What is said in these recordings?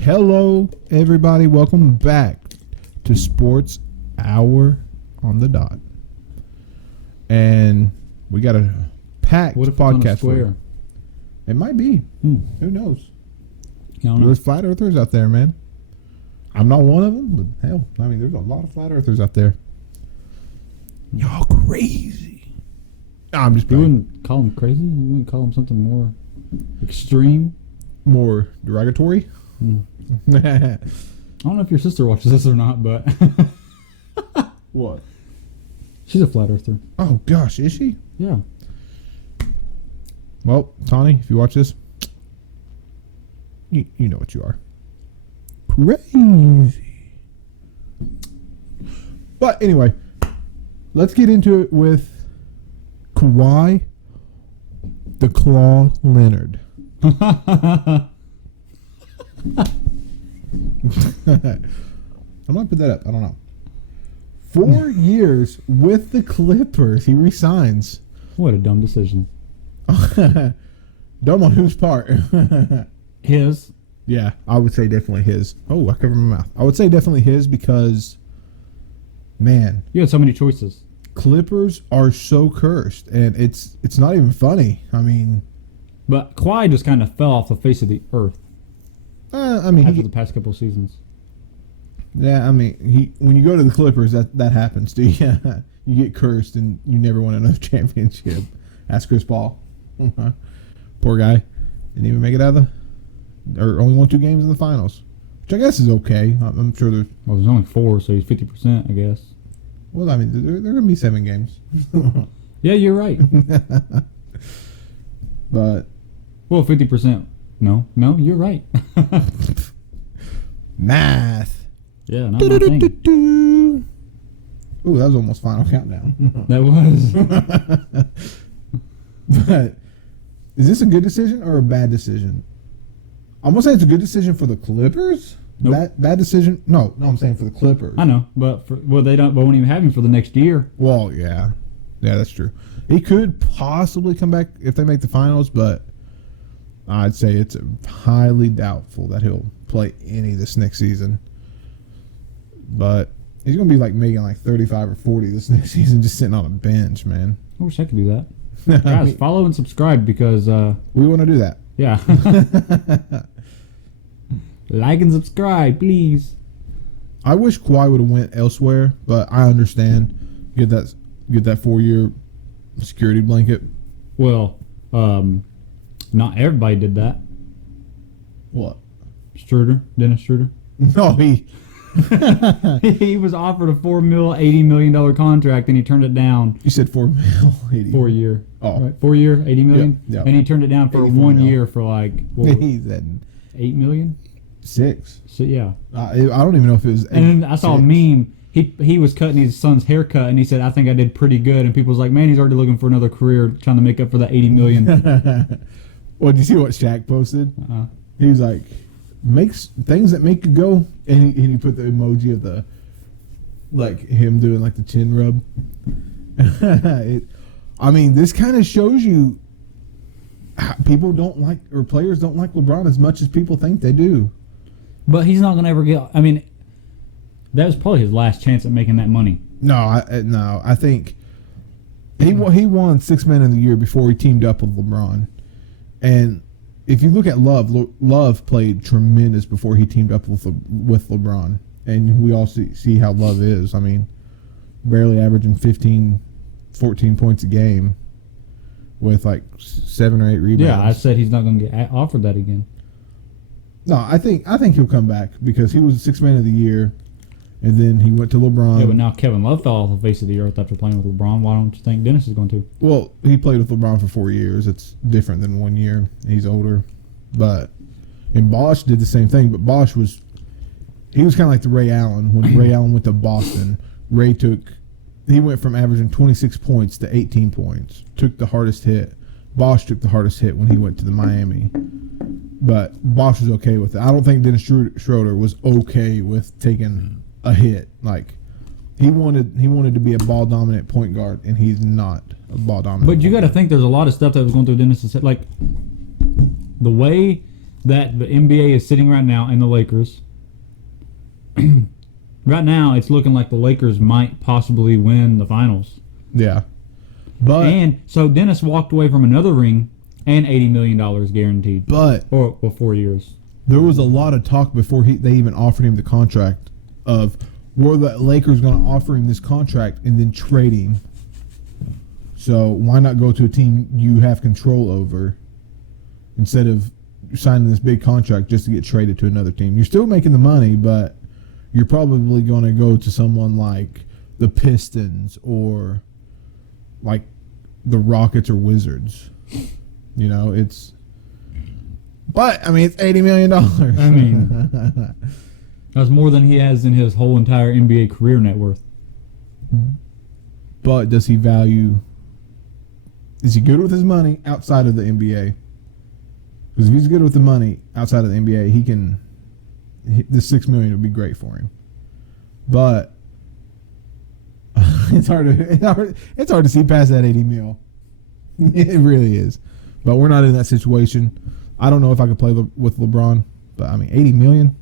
Hello, everybody. Welcome back to Sports Hour on the Dot. And we got a packed podcast for you. It might be. Who knows? There's flat earthers out there, man. I'm not one of them, but hell, I mean, there's a lot of flat earthers out there. Y'all crazy. I'm just You wouldn't call them crazy? You wouldn't call them something more extreme? More derogatory? I don't know if your sister watches this or not, but... What? She's a flat earther. Oh, gosh, is she? Yeah. Well, Tawny, if you watch this, you know what you are. Crazy. But anyway, let's get into it with Kawhi the Claw Leonard. I might put that up. I don't know. 4 years with the Clippers. He resigns. What a dumb decision. Dumb on whose part? His. Yeah, I would say definitely his. Oh, I covered my mouth. I would say definitely his because, man, You had so many choices. Clippers are so cursed, and it's not even funny. I mean, But Kawhi just kind of fell off the face of the earth after the past couple of seasons. Yeah, I mean, when you go to the Clippers, that happens to you. You get cursed, and you never win another championship. Ask Chris Paul. Poor guy. Didn't even make it out of or only won 2 games in the finals, which I guess is okay. I'm sure there's... Well, there's only 4, so he's 50%, I guess. Well, I mean, there are going to be 7 games. Yeah, you're right. But... Well, 50%. No, you're right. Math. Yeah, not my thing. Ooh, that was almost Final Countdown. That was. But is this a good decision or a bad decision? I'm gonna say it's a good decision for the Clippers. Nope. Bad decision? No, I'm saying for the Clippers. I know, but they won't even have him for the next year. Well, yeah, that's true. He could possibly come back if they make the finals, but I'd say it's highly doubtful that he'll play any this next season. But he's gonna be making 35 or 40 this next season, just sitting on a bench, man. I wish I could do that. Guys, follow and subscribe because we want to do that. Yeah. Like and subscribe, please. I wish Kawhi would have went elsewhere, but I understand. Get that 4-year security blanket. Well, not everybody did that. What? Dennis Schroeder. No, he he was offered a $80 million contract and he turned it down. You said $4 million. 4 year. Oh, right, 4 year, $80 million. Yeah. And he turned it down for 1 year for he's at $8 million. 6. So yeah. I don't even know if it was. And then I saw a meme. He was cutting his son's haircut and he said, "I think I did pretty good." And people was like, "Man, he's already looking for another career, trying to make up for the $80 million." Well, did you see what Shaq posted? He was like, "Makes things that make you go," and he put the emoji of the him doing the chin rub. I mean, this kind of shows you how people don't like, or players don't like LeBron as much as people think they do. But he's not going to ever get. I mean, that was probably his last chance at making that money. No, I think he won 6 Man of the Year before he teamed up with LeBron, and if you look at Love played tremendous before he teamed up with LeBron, and we all see how Love is. I mean, barely averaging 15, 14 points a game with 7 or 8 rebounds. Yeah, I said he's not going to get offered that again. No, I think he'll come back because he was 6 Man of the Year, and then he went to LeBron. Yeah, but now Kevin Love fell off the face of the earth after playing with LeBron. Why don't you think Dennis is going to? Well, he played with LeBron for 4 years. It's different than 1 year. He's older. And Bosh did the same thing, but Bosh was kind of like the Ray Allen. When Ray Allen went to Boston, he went from averaging 26 points to 18 points. Took the hardest hit. Bosh took the hardest hit when he went to the Miami. But Bosh was okay with it. I don't think Dennis Schroeder was okay with taking a hit. He wanted to be a ball dominant point guard, and he's not a ball dominant. But you got to think there's a lot of stuff that was going through Dennis's head, the way that the NBA is sitting right now in the Lakers. Right now, it's looking like the Lakers might possibly win the finals. Yeah. But And so Dennis walked away from another ring and $80 million guaranteed. Or 4 years. there was a lot of talk before they even offered him the contract of were the Lakers going to offer him this contract and then trade him. So why not go to a team you have control over instead of signing this big contract just to get traded to another team? You're still making the money, but you're probably going to go to someone like the Pistons or like the Rockets or Wizards. You know, but I mean, it's $80 million. I mean, that's more than he has in his whole entire NBA career net worth. But does he value? Is he good with his money outside of the NBA? Because if he's good with the money outside of the NBA, he can. This $6 million would be great for him. But it's hard to see past that $80 million. It really is. But we're not in that situation. I don't know if I could play with LeBron, but I mean, $80 million.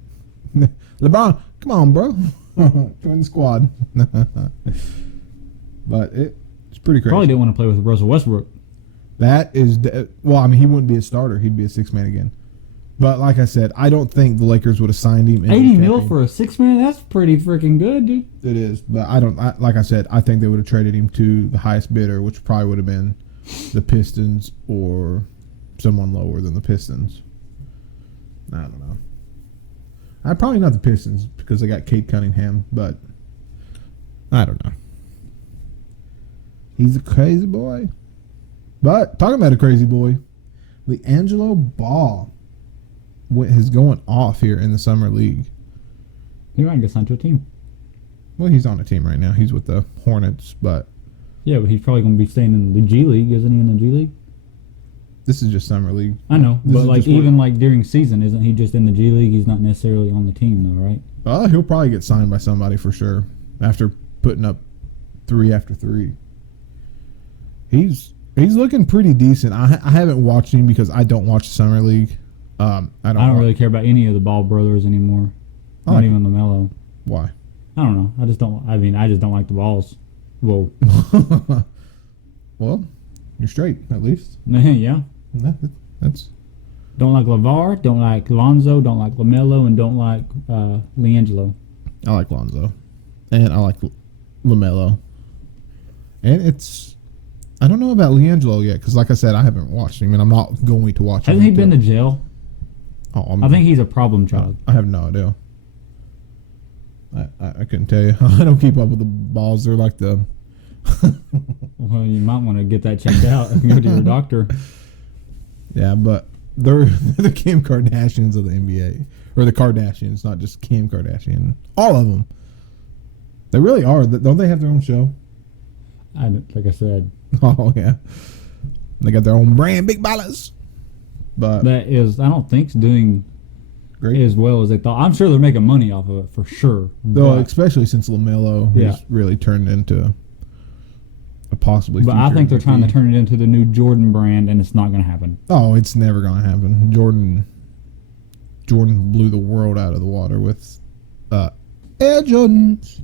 LeBron, come on, bro, join the squad. But it's pretty crazy. Probably didn't want to play with Russell Westbrook. That is, well, I mean, he wouldn't be a starter. He'd be a six man again. But like I said, I don't think the Lakers would have signed him. $80 million for a 6 man? That's pretty freaking good, dude. It is, but like I said, I think they would have traded him to the highest bidder, which probably would have been the Pistons or someone lower than the Pistons. I don't know. Probably not the Pistons because they got Kate Cunningham, but I don't know. He's a crazy boy. But talking about a crazy boy, LiAngelo Ball is going off here in the summer league. He might get signed to a team. Well, he's on a team right now. He's with the Hornets, but yeah, but he's probably going to be staying in the G League, isn't he? In the G League. This is just summer league. I know, This but is like just even like during season, isn't he just in the G League? He's not necessarily on the team, though, right? He'll probably get signed by somebody for sure after putting up 3 after 3. He's looking pretty decent. I haven't watched him because I don't watch the summer league. I don't really care about any of the Ball brothers anymore. Not even LaMelo. Why? I don't know. I just don't like the Balls. Well, well, you're straight at least. Yeah. That's Don't like LeVar, don't like Lonzo, don't like LaMelo, and don't like LiAngelo. I like Lonzo, and I like LaMelo, and I don't know about LiAngelo yet because, like I said, I haven't watched him, and I'm not going to watch him. Hasn't he been to jail? Oh, I think he's a problem child. I have no idea. I couldn't tell you. I don't keep up with the Balls. They're like the. Well, you might want to get that checked out and go to your doctor. Yeah, but they're the Kim Kardashians of the NBA, or the Kardashians, not just Kim Kardashian. All of them. They really are. Don't they have their own show? Like I said. Oh yeah, they got their own brand, Big Ballers. But I don't think it's doing great as well as they thought. I'm sure they're making money off of it for sure. Though, especially since LaMelo has really turned into a possibly. But I think they're trying to turn it into the new Jordan brand, and it's not going to happen. Oh, it's never going to happen. Jordan blew the world out of the water with Air Jordans.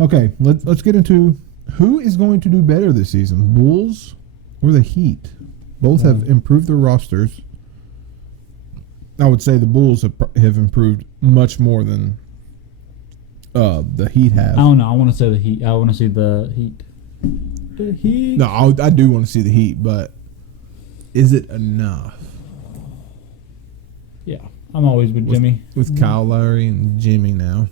Okay, let's get into who is going to do better this season, Bulls or the Heat. Both have improved their rosters. I would say the Bulls have improved much more than the Heat have. I don't know. I want to say the Heat. I want to see the Heat. The Heat. No, I do want to see the Heat, but is it enough? Yeah, I'm always with Jimmy. With Kyle Lowry and Jimmy now.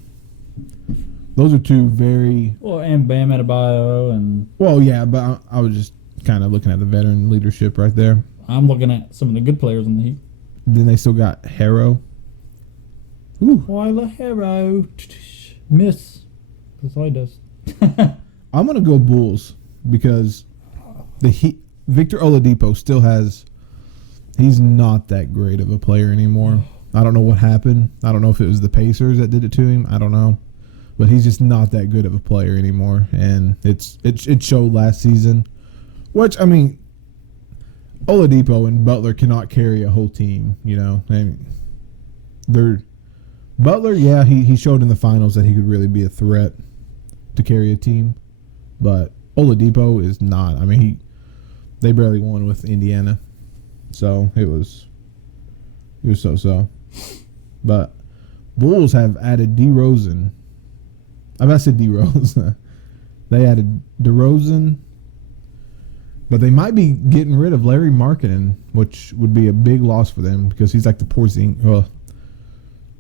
Those are two very... Well, and Bam Adebayo and... Well, yeah, but I was just kind of looking at the veteran leadership right there. I'm looking at some of the good players in the Heat. Then they still got Harrow. Ooh. Tyler Harrow. Miss. That's all he does. I'm going to go Bulls because the Heat... Victor Oladipo still has... He's not that great of a player anymore. I don't know what happened. I don't know if it was the Pacers that did it to him. I don't know. But he's just not that good of a player anymore. And it showed last season. Which, I mean, Oladipo and Butler cannot carry a whole team. And they're Butler. Yeah, he showed in the finals that he could really be a threat to carry a team, but Oladipo is not. I mean, they barely won with Indiana, so it was so. But Bulls have added DeRozan. I said DeRozan. They added DeRozan, but they might be getting rid of Larry Markkinen, which would be a big loss for them because he's like the Porzingis. Well,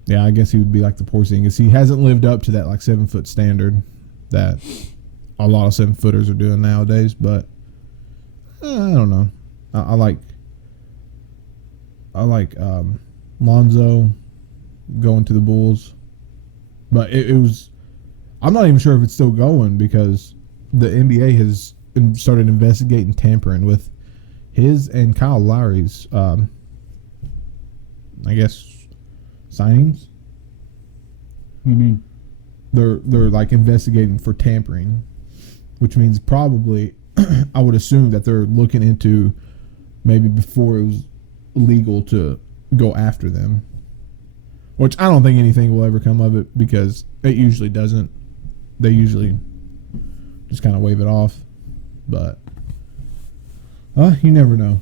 yeah, I guess he would be like the Porzingis. He hasn't lived up to that 7-foot standard that a lot of 7-footers are doing nowadays. But I don't know. I like Lonzo going to the Bulls, but it was. I'm not even sure if it's still going because the NBA has started investigating tampering with his and Kyle Lowry's, I guess, signings. What do you mean? They're investigating for tampering, which means probably I would assume that they're looking into maybe before it was legal to go after them. Which I don't think anything will ever come of it because it usually doesn't. They usually just kind of wave it off. But you never know.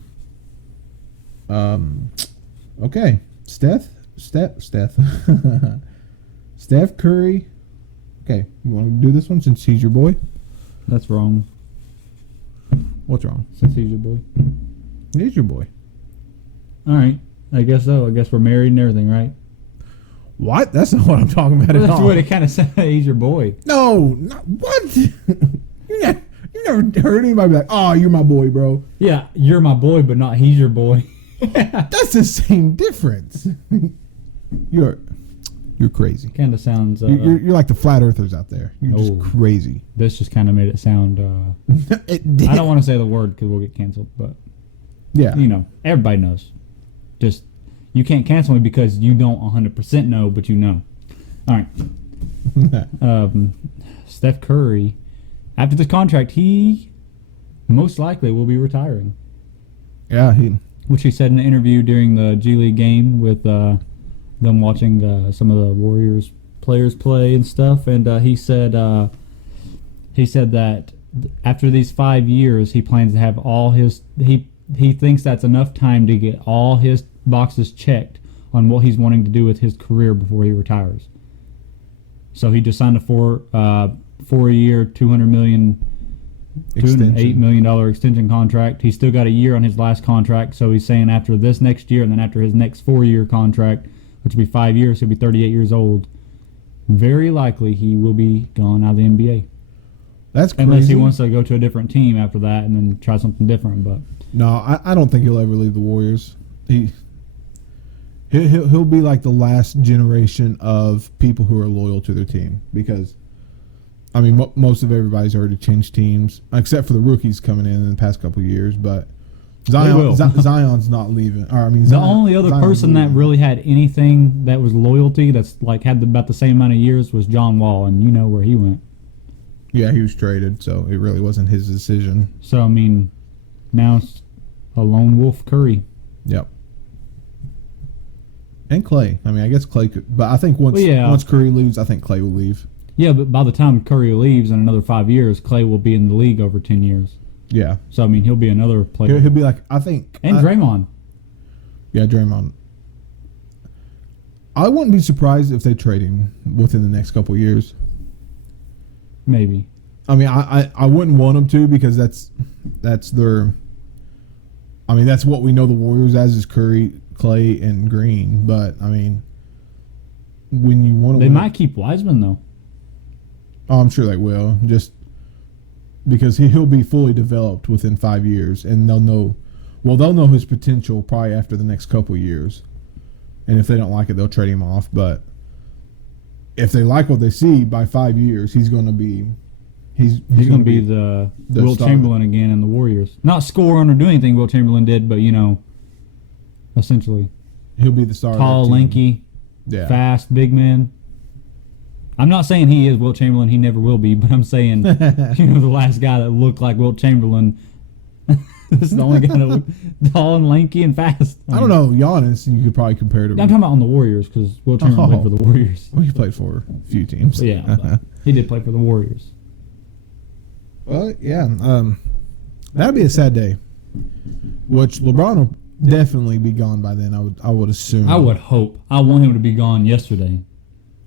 Okay. Steph Curry. Okay, you want to do this one since he's your boy? That's wrong. What's wrong? Since he's your boy. He's your boy. All right. I guess so. I guess we're married and everything, right? What? That's not what I'm talking about at That's all. what it kind of said. He's your boy. No, not what? You never heard anybody be like, "Oh, you're my boy, bro." Yeah, you're my boy, but not he's your boy. That's the same difference. You're crazy. Kind of sounds. You're like the flat earthers out there. You're just crazy. This just kind of made it sound. It did. I don't want to say the word because we'll get canceled, but Yeah. Everybody knows. Just you can't cancel me because you don't 100% know, but you know. All right. Steph Curry, after this contract, he most likely will be retiring. Yeah, Which he said in an interview during the G League game with them watching some of the Warriors players play and stuff, and he said that after these 5 years, he plans to have all his he thinks that's enough time to get all his boxes checked on what he's wanting to do with his career before he retires. So he just signed a 4-year, $208 million extension contract. He's still got a year on his last contract, so he's saying after this next year and then after his next 4-year contract, which will be 5 years, he'll be 38 years old. Very likely he will be gone out of the NBA. That's crazy. Unless he wants to go to a different team after that and then try something different. But no, I don't think he'll ever leave the Warriors. He'll be like the last generation of people who are loyal to their team because, I mean, most of everybody's already changed teams except for the rookies coming in the past couple of years. But Zion's not leaving. Or I mean, the only other person that really had anything that was loyalty that's like had about the same amount of years was John Wall, and you know where he went. Yeah, he was traded, so it really wasn't his decision. So I mean, now it's a lone wolf Curry. Yep. And Clay. I mean, I guess Clay could, but I think once Curry leaves, I think Clay will leave. Yeah, but by the time Curry leaves in another 5 years, Clay will be in the league over 10 years. Yeah. So I mean, he'll be another player. He'll be like, I think. And Draymond. Yeah, Draymond. I wouldn't be surprised if they trade him within the next couple of years. Maybe. I mean, I wouldn't want them to because that's their. I mean, that's what we know the Warriors as is Curry, Clay, and Green. But I mean, when you want to, they might keep Wiseman though. Oh, I'm sure they will. Just because he'll be fully developed within 5 years, and they'll know his potential probably after the next couple of years. And if they don't like it, they'll trade him off. But if they like what they see, by 5 years, he's going to be. He's going to be the Wilt Chamberlain again in the Warriors. Not scoring or do anything Wilt Chamberlain did, but essentially. He'll be the star. Tall, lanky, fast, big man. I'm not saying he is Wilt Chamberlain. He never will be. But I'm saying, the last guy that looked like Wilt Chamberlain. This is the only guy that look tall and lanky and fast. I don't know, Giannis. You could probably compare to. I'm talking about on the Warriors because Will Chamberlain played for the Warriors. Well, he played for a few teams. Yeah, but he did play for the Warriors. Well, yeah, that'd be a sad day. Which LeBron will definitely be gone by then. I would assume. I would hope. I want him to be gone yesterday.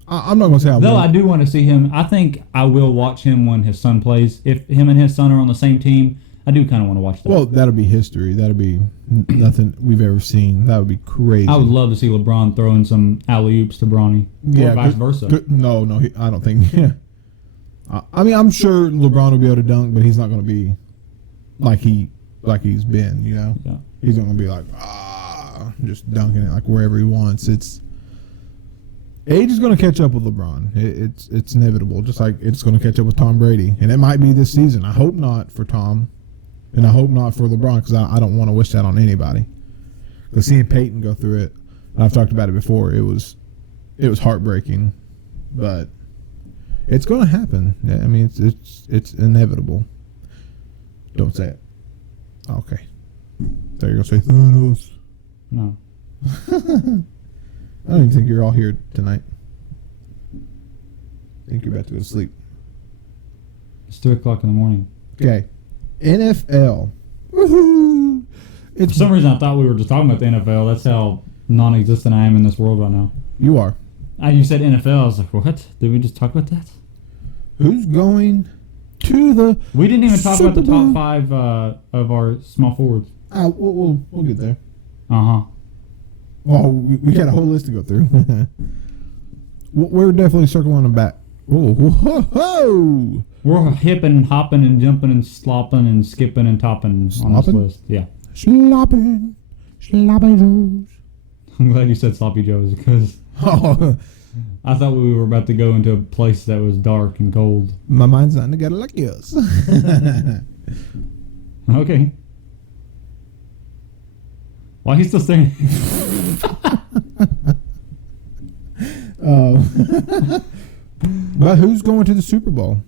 I'm not gonna say I Though won't. I do want to see him. I think I will watch him when his son plays. If him and his son are on the same team, I do kind of want to watch that. Well, that'll be history. That'll be nothing we've ever seen. That would be crazy. I would love to see LeBron throwing some alley oops to Bronny, or vice versa. No, I don't think. Yeah. I mean, I'm sure LeBron will be able to dunk, but he's not going to be like he's been. You know, Yeah. he's not going to be like just dunking it like wherever he wants. Age is going to catch up with LeBron. It's inevitable, just like it's going to catch up with Tom Brady, and it might be this season. I hope not for Tom, and I hope not for LeBron because I don't want to wish that on anybody. Because seeing Peyton go through it, and I've talked about it before, it was heartbreaking, but it's going to happen. I mean, it's inevitable. Don't say it. Okay. So you're going to say Thanos. No. I don't even think you're all here tonight. I think you're about to go to sleep. It's 3:00 in the morning. Okay. NFL. Woohoo! For some reason, I thought we were just talking about the NFL. That's how non-existent I am in this world right now. You are. You said NFL. I was like, what? Did we just talk about that? Who's going to the We didn't even talk about the Super Bowl? top 5 of our small forwards. We'll get there. Uh-huh. Well, we got a whole list to go through. We're definitely circling them back. Whoa, whoa, whoa! We're hipping and hopping and jumping and slopping and skipping and topping on this Slopping? list. Yeah. Slopping. Sloppy Joes. I'm glad you said Sloppy Joe's because Oh, I thought we were about to go into a place that was dark and cold. my mind's not together like yours. Okay. Why he's still singing? But who's going to the Super Bowl?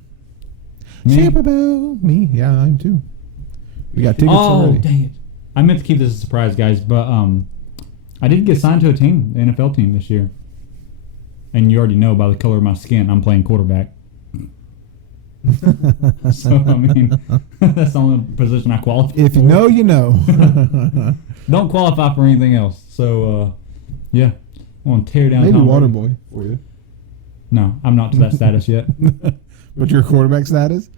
Me. Super Bowl. Me. Yeah, I'm too. We got tickets Oh, already. dang it. I meant to keep this a surprise, guys, but I did get signed to a team, the NFL team this year. And you already know by the color of my skin, I'm playing quarterback. So, I mean, that's the only position I qualify If for. you know, you know. Don't qualify for anything else. So, yeah. I want to tear down Maybe Tom water Brady. boy for you. No, I'm not to that status yet. But your quarterback status?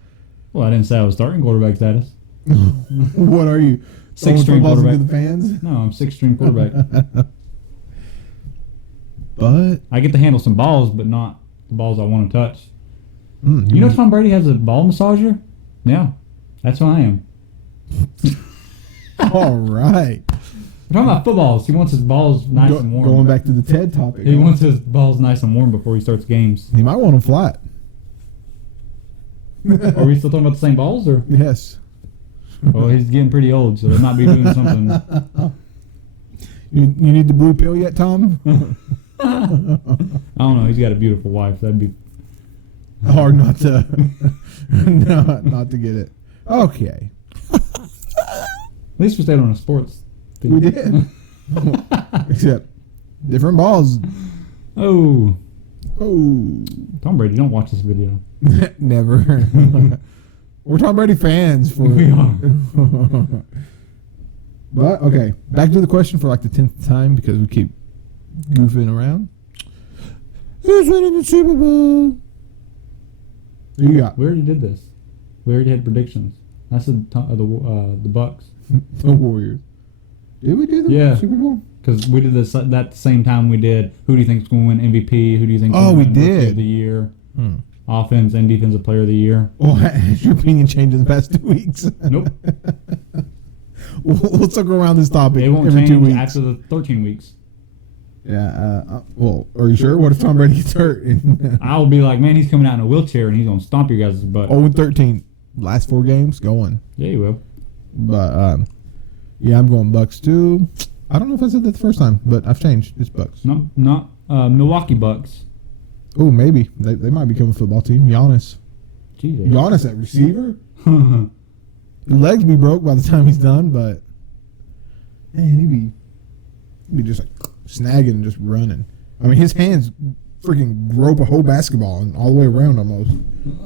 Well, I didn't say I was starting quarterback status. What are you? Sixth string Throwing footballs quarterback. into the fans? No, I'm 6th-string quarterback. But I get to handle some balls, but not the balls I want to touch. mm, You know Tom Brady has a ball massager? Yeah, that's who I am. all right. We're talking about footballs. He wants his balls nice and warm. Going back to the TED topic. He wants his balls nice and warm before he starts games. He might want them flat. Are we still talking about the same balls? Or Yes. well, he's getting pretty old, so they might be doing something. You need the blue pill yet, Tom? I don't know. He's got a beautiful wife. That'd be Hard not to not to get it. Okay. at least we stayed on a sports thing. We did. Except different balls. Oh, Oh. Tom Brady, don't watch this video. Never. We're Tom Brady fans for We are. But okay, back to the question for like the 10th time because we keep goofing around. Who's winning the Super Bowl? Who you got? We already did this. We already had predictions. I said the Bucks The Warriors. Did we do the Yeah. Super Bowl? because we did this that same time we did. Who do you think is going to win MVP? Who do you think? Oh, we win Rookie did. of the year, offense and defensive player of the year. Well, has your opinion changed in the past 2 weeks? Nope. We'll circle around this topic It won't every change 2 weeks. after the 13 weeks. Yeah. Well, are you sure? What if Tom Brady gets hurt? I'll be like, man, he's coming out in a wheelchair and he's going to stomp your guys' butt. 0-13. Last 4 games going. Yeah, you will. But yeah, I'm going Bucks too. I don't know if I said that the first time, but I've changed. It's Bucks. Not Milwaukee Bucks. Oh, maybe they might become a football team. Giannis Jesus. at receiver. legs be broke by the time he's done, but man, he'd be just like snagging and just running. I mean, his hands freaking grope a whole basketball and all the way around almost.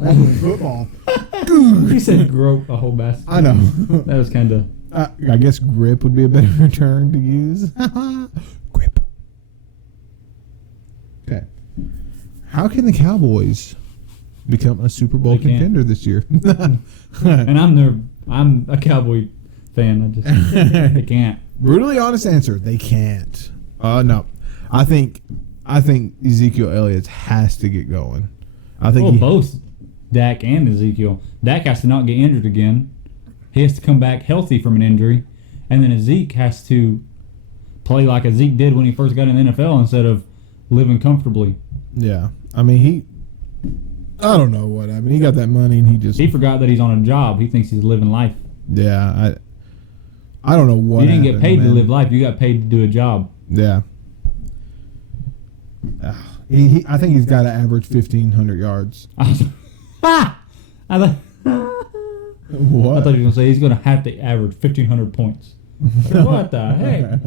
That's like football. He said grope a whole basketball. I know. That was kind of. I guess grip would be a better term to use. Grip. Okay. How can the Cowboys become a Super Bowl contender this year? And I'm a Cowboy fan. They can't. Brutally honest answer: they can't. No, I think Ezekiel Elliott has to get going. I think both Dak and Ezekiel. Dak has to not get injured again. He has to come back healthy from an injury, and then Zeke has to play like Zeke did when he first got in the NFL instead of living comfortably. Yeah, I mean I don't know what. I mean, he got that money and he forgot that he's on a job. He thinks he's living life. Yeah, I don't know what. You didn't get paid to live life. You got paid to do a job. Yeah. I think he's got to average 1,500 yards. What? I thought you were going to say he's going to have to average 1,500 points. What the heck?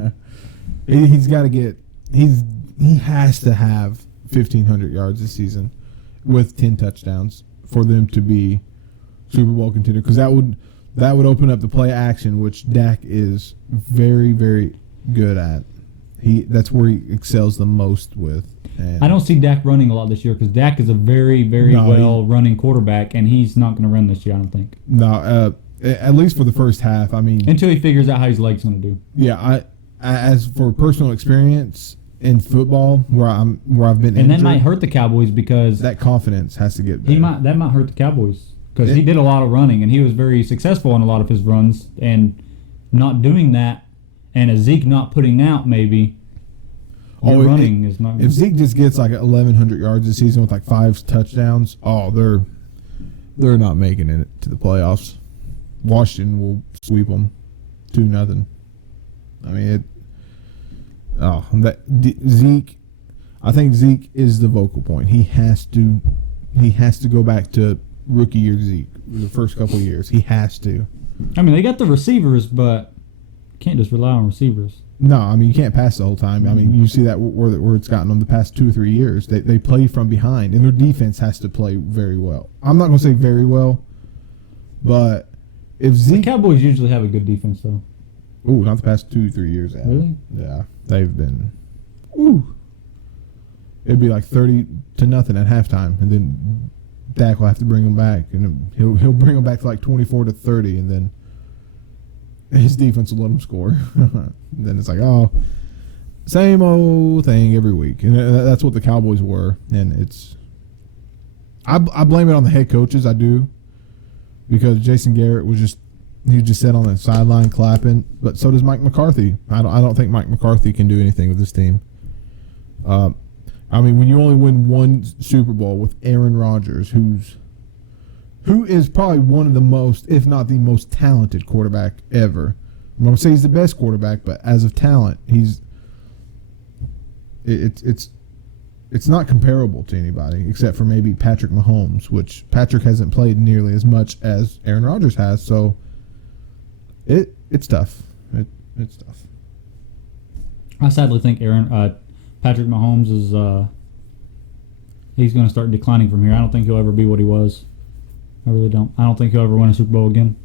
He's got to get. He has to have 1,500 yards this season with 10 touchdowns for them to be Super Bowl contender, because that would open up the play action, which Dak is very, very good at. That's where he excels the most with. And I don't see Dak running a lot this year because Dak is a very, very running quarterback, and he's not going to run this year, I don't think. No, at least for the first half. I mean, until he figures out how his leg's going to do. Yeah, as for personal experience in football, where I've been, and that might hurt the Cowboys because that confidence has to get better. That might hurt the Cowboys because he did a lot of running and he was very successful in a lot of his runs, and not doing that, and Zeke not putting out maybe. Running is not. If Zeke just gets like 1,100 yards this season with like 5 touchdowns, they're not making it to the playoffs. Washington will sweep them 2-0. I mean Zeke. I think Zeke is the vocal point. He has to go back to rookie year Zeke, the first couple of years. He has to. I mean, they got the receivers, but can't just rely on receivers. No, I mean, you can't pass the whole time. I mean, you see that where it's gotten them the past 2 or 3 years. They play from behind, and their defense has to play very well. I'm not going to say very well, but if Zeke... The Cowboys usually have a good defense, though. Ooh, not the past 2 or 3 years. Really? Yeah, they've been... Ooh. It'd be like 30-0 at halftime, and then Dak will have to bring them back, and he'll bring them back to like 24-30, and then his defense will let him score. Then it's like, same old thing every week, and that's what the Cowboys were. And it's, I blame it on the head coaches. I do, because Jason Garrett was just sat on the sideline clapping. But so does Mike McCarthy. I don't think Mike McCarthy can do anything with this team. I mean, when you only win 1 Super Bowl with Aaron Rodgers, who is probably one of the most, if not the most talented quarterback ever. I'm going to say he's the best quarterback, but as of talent, it's not comparable to anybody except for maybe Patrick Mahomes, which Patrick hasn't played nearly as much as Aaron Rodgers has. So it's tough. It's tough. I sadly think Patrick Mahomes is he's going to start declining from here. I don't think he'll ever be what he was. I really don't. I don't think he'll ever win a Super Bowl again.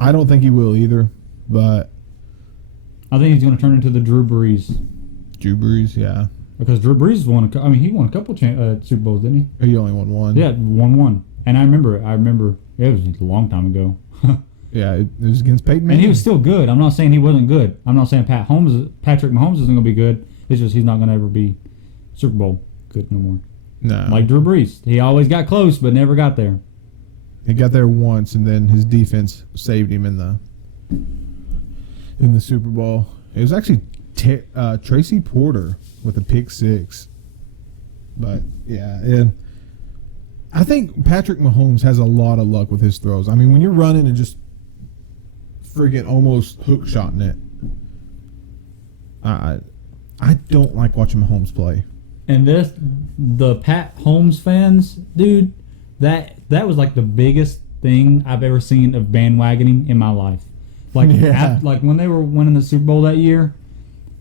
I don't think he will either, but I think he's going to turn into the Drew Brees. Drew Brees, yeah. Because Drew Brees he won a couple Super Bowls, didn't he? He only won 1. Yeah, won 1. And I remember it was a long time ago. Yeah, it was against Peyton Manning. And he was still good. I'm not saying he wasn't good. I'm not saying Patrick Mahomes isn't going to be good. It's just he's not going to ever be Super Bowl good no more. No. Like Drew Brees. He always got close, but never got there. He got there once, and then his defense saved him in the Super Bowl. It was actually Tracy Porter with a pick 6. But, yeah, and I think Patrick Mahomes has a lot of luck with his throws. I mean, when you're running and just friggin' almost hook-shotting it, I don't like watching Mahomes play. And the Pat Holmes fans, dude, that was like the biggest thing I've ever seen of bandwagoning in my life. Like, Yeah. like when they were winning the Super Bowl that year,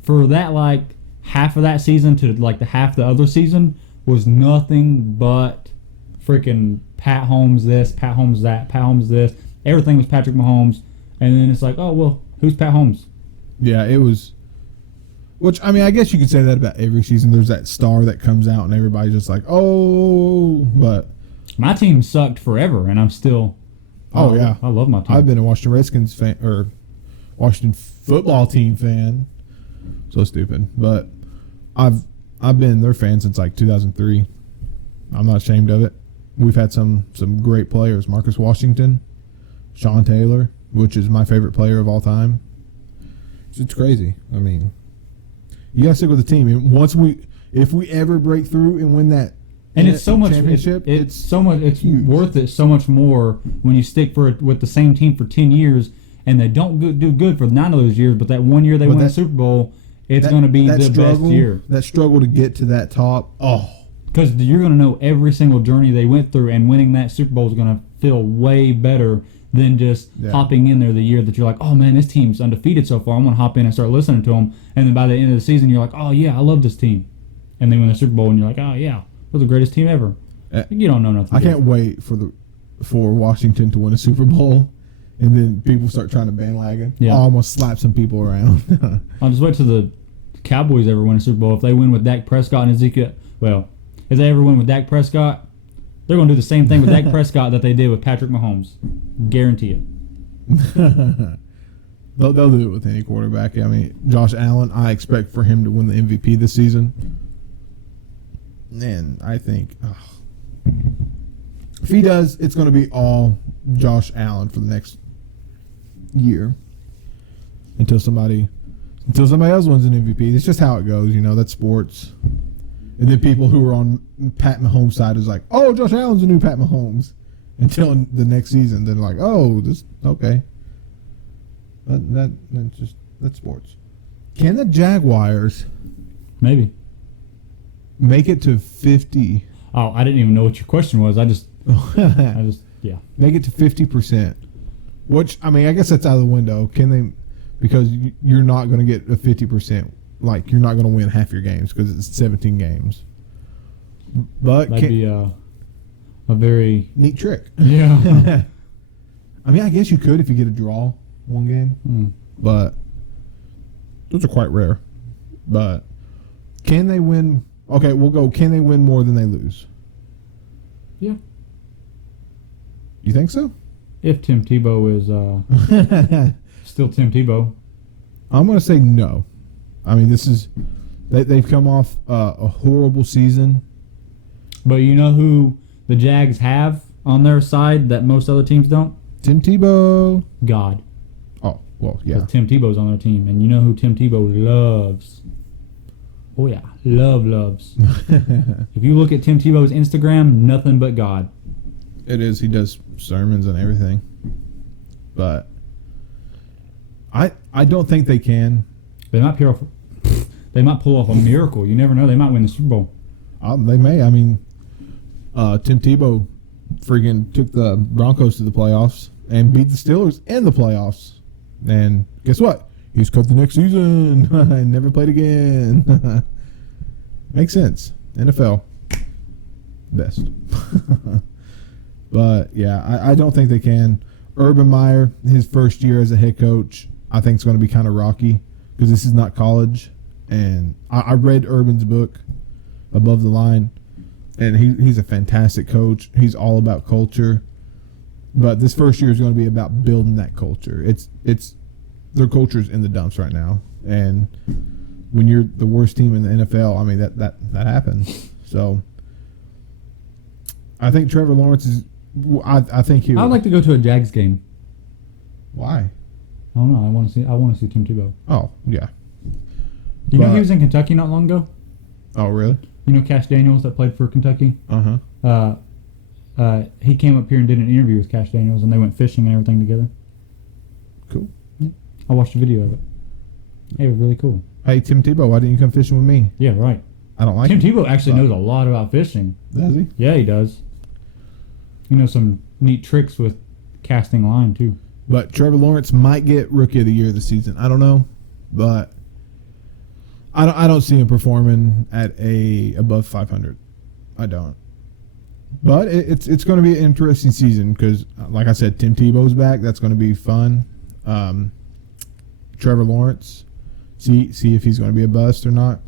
for that like half of that season to like the half the other season was nothing but freaking Pat Holmes this, Pat Holmes that, Pat Holmes this. Everything was Patrick Mahomes, and then it's like, oh well, who's Pat Holmes? Yeah, it was. Which, I mean, I guess you could say that about every season. There's that star that comes out and everybody's just like, oh, but. My team sucked forever, and I'm still. Oh, yeah. I love my team. I've been a Washington Redskins fan, or Washington football team fan. So stupid. But I've been their fan since like 2003. I'm not ashamed of it. We've had some great players. Marcus Washington, Sean Taylor, which is my favorite player of all time. It's crazy. I mean, you gotta stick with the team. And if we ever break through and win that, and it's so much championship, it's so much. It's huge. worth it so much more when you stick with the same team for 10 years and they don't do good for 9 of those years, but that one year they win the Super Bowl, it's going to be the best year. That struggle to get to that top. Oh, because you're going to know every single journey they went through, and winning that Super Bowl is going to feel way better than just hopping in there the year that you're like, oh man, this team's undefeated so far. I'm going to hop in and start listening to them, and then by the end of the season, you're like, oh yeah, I love this team, and they win the Super Bowl, and you're like, oh yeah, we're the greatest team ever. You don't know nothing. I can't wait for Washington to win a Super Bowl, and then people start trying to bandwagon. Yeah. I'll almost slap some people around. I'll just wait till the Cowboys ever win a Super Bowl. If they win with Dak Prescott and Ezekiel, well, if they ever win with Dak Prescott, they're going to do the same thing with Dak Prescott that they did with Patrick Mahomes. Guarantee it. They'll do it with any quarterback. I mean, Josh Allen, I expect for him to win the MVP this season. And I think if he does, it's going to be all Josh Allen for the next year until somebody else wins an MVP. It's just how it goes, that's sports. And then people who are on Pat Mahomes' side is like, oh, Josh Allen's the new Pat Mahomes. Until the next season, they're like, oh, this okay. That's sports. Can the Jaguars Maybe make it to 50? Oh, I didn't even know what your question was. I just yeah. Make it to 50%. Which, I mean, I guess that's out of the window. Can they? Because you're not going to get a 50%. Like, you're not going to win half your games because it's 17 games. But that'd be a very neat trick. Yeah. I mean, I guess you could if you get a draw one game, but those are quite rare. But can they win? Okay, we'll go. Can they win more than they lose? Yeah. You think so? If Tim Tebow is still Tim Tebow. I'm going to say no. I mean, they've come off a horrible season. But you know who the Jags have on their side that most other teams don't? Tim Tebow. God. Oh, well, yeah. Because Tim Tebow's on their team. And you know who Tim Tebow loves? Oh, yeah. Loves. If you look at Tim Tebow's Instagram, nothing but God. It is. He does sermons and everything. But I don't think they can. They might pull off a miracle. You never know. They might win the Super Bowl. They may. I mean, Tim Tebow freaking took the Broncos to the playoffs and beat the Steelers in the playoffs. And guess what? He's cut the next season and never played again. Makes sense. NFL. Best. But, yeah, I don't think they can. Urban Meyer, his first year as a head coach, I think it's going to be kind of rocky because this is not college. And I read Urban's book, Above the Line, and he's a fantastic coach. He's all about culture. But this first year is going to be about building that culture. It's their culture's in the dumps right now. And when you're the worst team in the NFL, I mean, that happens. So I think Trevor Lawrence is I think he would. I'd like to go to a Jags game. Why? I don't know. I want to see Tim Tebow. Oh, yeah. You know he was in Kentucky not long ago? Oh, really? You know Cash Daniels that played for Kentucky? Uh-huh. He came up here and did an interview with Cash Daniels, and they went fishing and everything together. Cool. Yeah. I watched a video of it. It was really cool. Hey, Tim Tebow, why didn't you come fishing with me? Yeah, right. I don't like Tim him. Tebow actually knows a lot about fishing. Does he? Yeah, he does. He knows some neat tricks with casting line too. But Trevor Lawrence might get Rookie of the Year this season. I don't know, but I don't see him performing at above 500. I don't. But it's going to be an interesting season because, like I said, Tim Tebow's back. That's going to be fun. Trevor Lawrence, see if he's going to be a bust or not.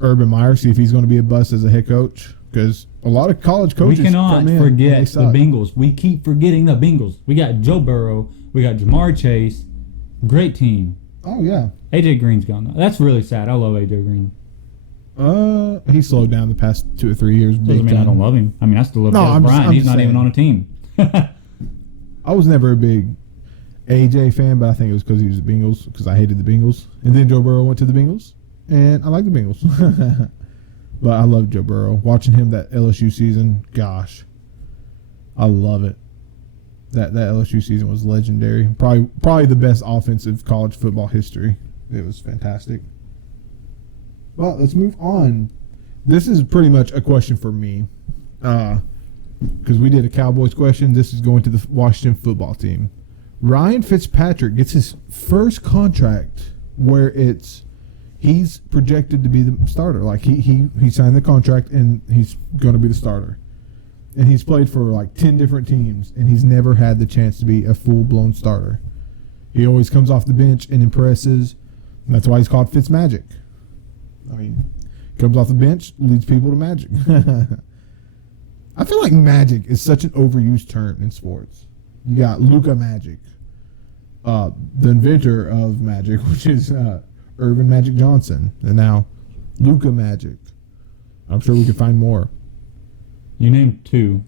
Urban Meyer, see if he's going to be a bust as a head coach because a lot of college coaches. We cannot forget the Bengals. We keep forgetting the Bengals. We got Joe Burrow. We got Jamar Chase. Great team. Oh yeah. AJ Green's gone though. That's really sad. I love AJ Green. He slowed down the past 2 or 3 years. Doesn't mean I don't love him. I mean, I still love Des Bryant. He's not even on a team. I was never a big AJ fan, but I think it was because he was the Bengals, because I hated the Bengals. And then Joe Burrow went to the Bengals, and I like the Bengals. But I love Joe Burrow. Watching him that LSU season, gosh, I love it. That LSU season was legendary. Probably the best offensive college football history. It was fantastic. Well, let's move on. This is pretty much a question for me. Because we did a Cowboys question. This is going to the Washington football team. Ryan Fitzpatrick gets his first contract where he's projected to be the starter. Like he signed the contract and he's going to be the starter. And he's played for like 10 different teams and he's never had the chance to be a full-blown starter. He always comes off the bench and impresses. And that's why he's called Fitzmagic. I mean, comes off the bench, leads people to magic. I feel like magic is such an overused term in sports. You got Luka Magic, the inventor of magic, which is Irvin Magic Johnson, and now Luka Magic. I'm sure we could find more. You named 2.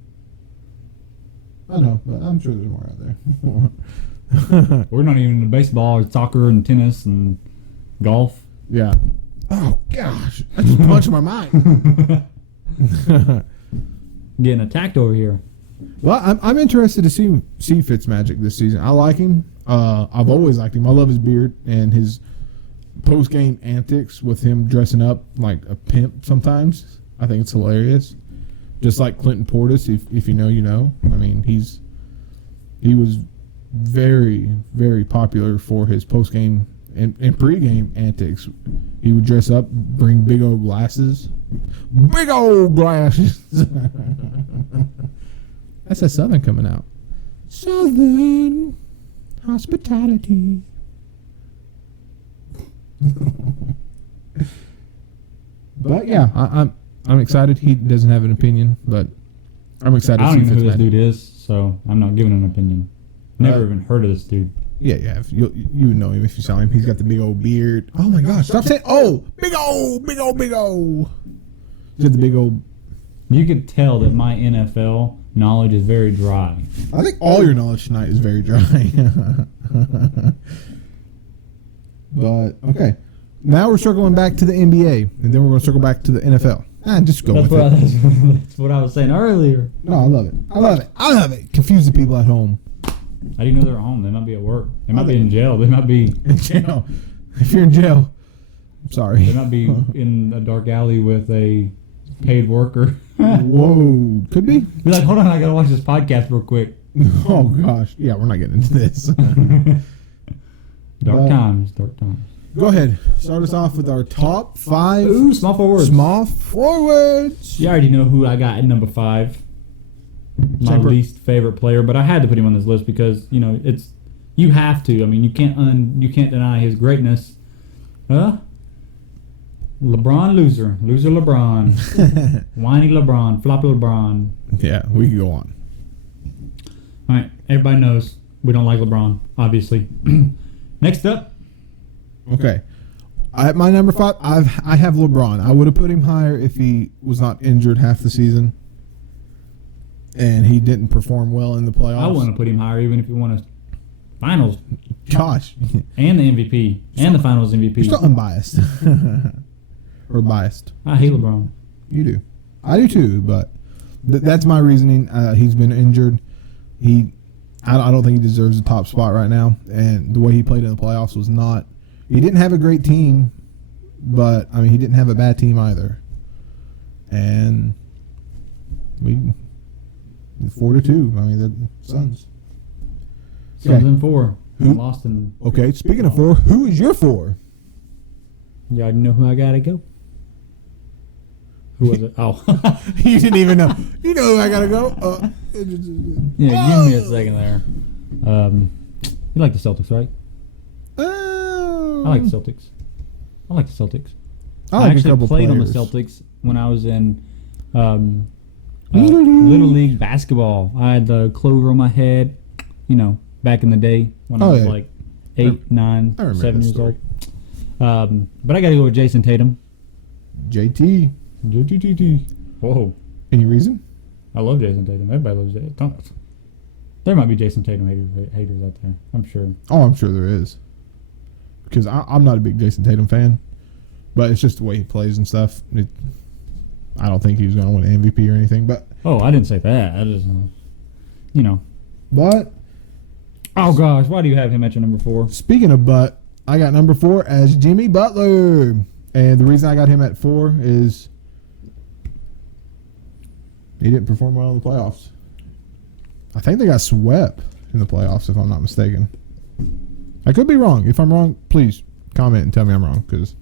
I know, but I'm sure there's more out there. We're not even into baseball or soccer and tennis and golf. Yeah. Oh, gosh. I just punched my mind. Getting attacked over here. Well, I'm interested to see Fitzmagic this season. I like him. I've always liked him. I love his beard and his post-game antics with him dressing up like a pimp sometimes. I think it's hilarious. Just like Clinton Portis, if you know, you know. I mean, he was very, very popular for his post-game and pre-game antics. He would dress up, bring big old glasses. Big old glasses! That's that Southern coming out. Southern hospitality. But yeah, I'm excited. He doesn't have an opinion, but I'm excited. I don't to see even know who this Fitzmagic. dude is, so I'm not giving an opinion. Never even heard of this dude. Yeah, yeah. You would know him if you saw him. He's got the big old beard. Oh my gosh! Stop saying oh, big old, big old, big old. He's got the big old. You could tell that my NFL knowledge is very dry. I think all your knowledge tonight is very dry. But okay, now we're circling back to the NBA, and then we're going to circle back to the NFL. Just go with it. That's what I was saying earlier. No, I love it. I love it. I love it. Confuse the people at home. How do you know they're at home? They might be at work. They might be in jail. They might be in jail. If you're in jail, I'm sorry. They might be in a dark alley with a paid worker. Whoa, could be. Be like, hold on, I gotta watch this podcast real quick. Oh gosh, yeah, we're not getting into this. Dark times. Go ahead. Start us off with our top 5. Ooh, small forwards. Small forwards. You already know who I got at number 5. My least favorite player, but I had to put him on this list because you have to. I mean, you can't deny his greatness. LeBron loser LeBron, whiny LeBron, floppy LeBron. Yeah, we can go on. All right, everybody knows we don't like LeBron, obviously. Next up. Okay. At my number 5, I have LeBron. I would have put him higher if he was not injured half the season. And he didn't perform well in the playoffs. I want to put him higher even if he won a finals. Gosh. And the MVP. And the finals MVP. You're still unbiased. Or biased. I hate LeBron. You do. I do too, but that's my reasoning. He's been injured. I don't think he deserves the top spot right now. And the way he played in the playoffs was not. He didn't have a great team, but I mean he didn't have a bad team either. And 4-2. I mean the Suns. Suns in 4. Who? Lost in. Okay, speaking of 4, who is your 4? You already know who I gotta go. Who was it? Oh. You didn't even know. You know who I gotta go. Yeah, give me a second there. You like the Celtics, right? I like the Celtics. I like the Celtics. I like a actually couple played players. on the Celtics when I was in Little League basketball. I had the clover on my head, back in the day when I was like 8, 9, I remember 7 that years story. old. But I got to go with Jason Tatum. JT. Whoa. Any reason? I love Jason Tatum. Everybody loves Jason. There might be Jason Tatum haters out there. I'm sure. Oh, I'm sure there is. Because I'm not a big Jason Tatum fan, but it's just the way he plays and stuff. I don't think he's going to win an MVP or anything, but. Oh, I didn't say that. I just, But. Oh, gosh. Why do you have him at your number 4? Speaking of but, I got number 4 as Jimmy Butler. And the reason I got him at 4 is he didn't perform well in the playoffs. I think they got swept in the playoffs, if I'm not mistaken. I could be wrong. If I'm wrong, please comment and tell me I'm wrong, because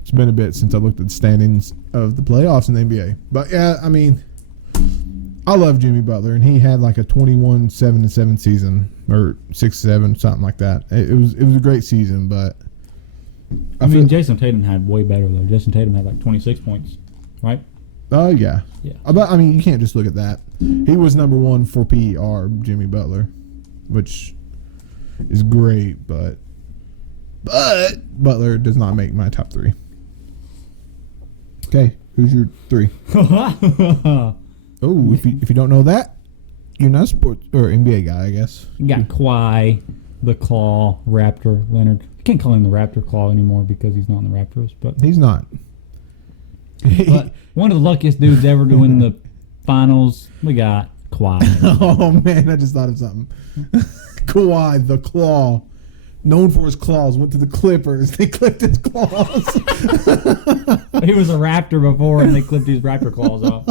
it's been a bit since I looked at the standings of the playoffs in the NBA. But, yeah, I mean, I love Jimmy Butler, and he had like a 21-7-7 season, or 6-7, something like that. It was a great season, but I mean, Jason Tatum had way better, though. Jason Tatum had like 26 points, right? Oh, yeah. Yeah. But, I mean, you can't just look at that. He was number 1 for PER, Jimmy Butler, which is great, but Butler does not make my top 3. Okay, who's your 3? Oh, if you don't know that, you're not a sports or NBA guy, I guess. You got Kawhi, the Claw, Raptor, Leonard. I can't call him the Raptor Claw anymore because he's not in the Raptors, but He's not. but one of the luckiest dudes ever to win the finals. We got Kawhi. Oh, man, I just thought of something. Kawhi, the Claw, known for his claws, went to the Clippers. They clipped his claws. He was a Raptor before, and they clipped his Raptor claws off.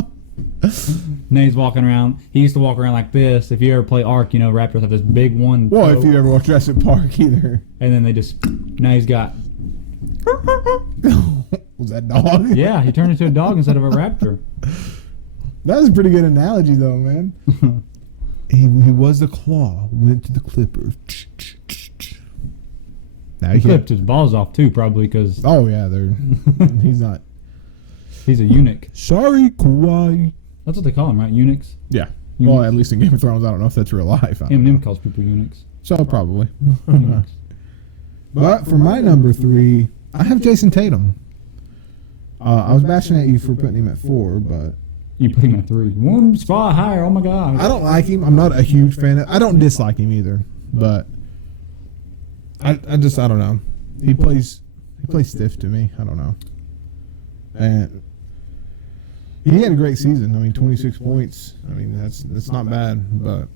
Now he's walking around. He used to walk around like this. If you ever play Ark, Raptors have this big one. Well, toe, if you ever watch Jurassic Park either. and then now he's got. Was that dog? Yeah, he turned into a dog instead of a raptor. That was a pretty good analogy, though, man. he was the Claw, went to the Clippers. Now He clipped his balls off too, probably because Oh, yeah, he's not. he's a eunuch. Sorry, Kawhi. That's what they call him, right? Eunuchs. Yeah. Eunuchs. Well, at least in Game of Thrones, I don't know if that's real life. I don't know. Eminem calls people eunuchs. So, probably. Eunuchs. But for my number 3, I have Jason Tatum. I was bashing at you for putting him at 4, but You put him at 3. One spot higher. Oh my god. I don't like him. I'm not a huge fan of. I don't dislike him either, but I don't know. He plays stiff to me. I don't know. And he had a great season. I mean, 26 points. I mean, that's not bad. But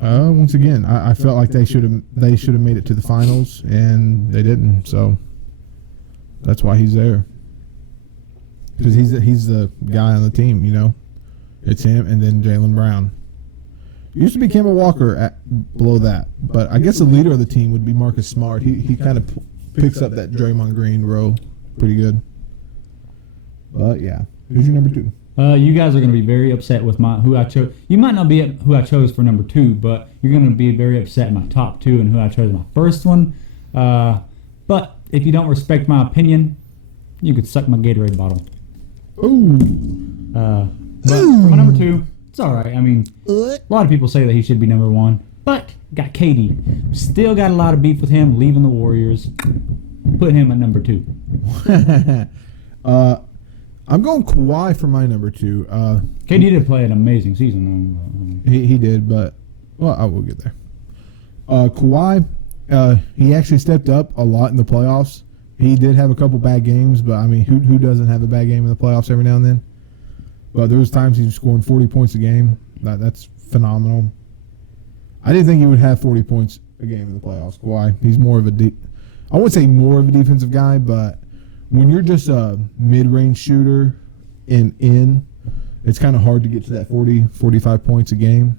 once again, I felt like they should have made it to the finals, and they didn't. So that's why he's there. Because he's the guy on the team, It's him and then Jaylen Brown. Used to be Kemba Walker below that, but I guess the leader of the team would be Marcus Smart. He kind of picks up that Draymond Green role pretty good. But yeah, who's your number 2? You guys are going to be very upset with who I chose. You might not be at who I chose for number 2, but you're going to be very upset in my top 2 and who I chose my first one. But if you don't respect my opinion, you could suck my Gatorade bottle. Ooh. But for my number 2, it's all right. I mean, a lot of people say that he should be number 1, but got KD. Still got a lot of beef with him leaving the Warriors. Put him at number 2. I'm going Kawhi for my number 2. KD did play an amazing season, though. He did, but I will get there. Kawhi, he actually stepped up a lot in the playoffs. He did have a couple bad games, but I mean, who doesn't have a bad game in the playoffs every now and then? But there was times he was scoring 40 points a game. That's phenomenal. I didn't think he would have 40 points a game in the playoffs. Kawhi, he's more of I wouldn't say more of a defensive guy, but when you're just a mid-range shooter it's kind of hard to get to that 40, 45 points a game.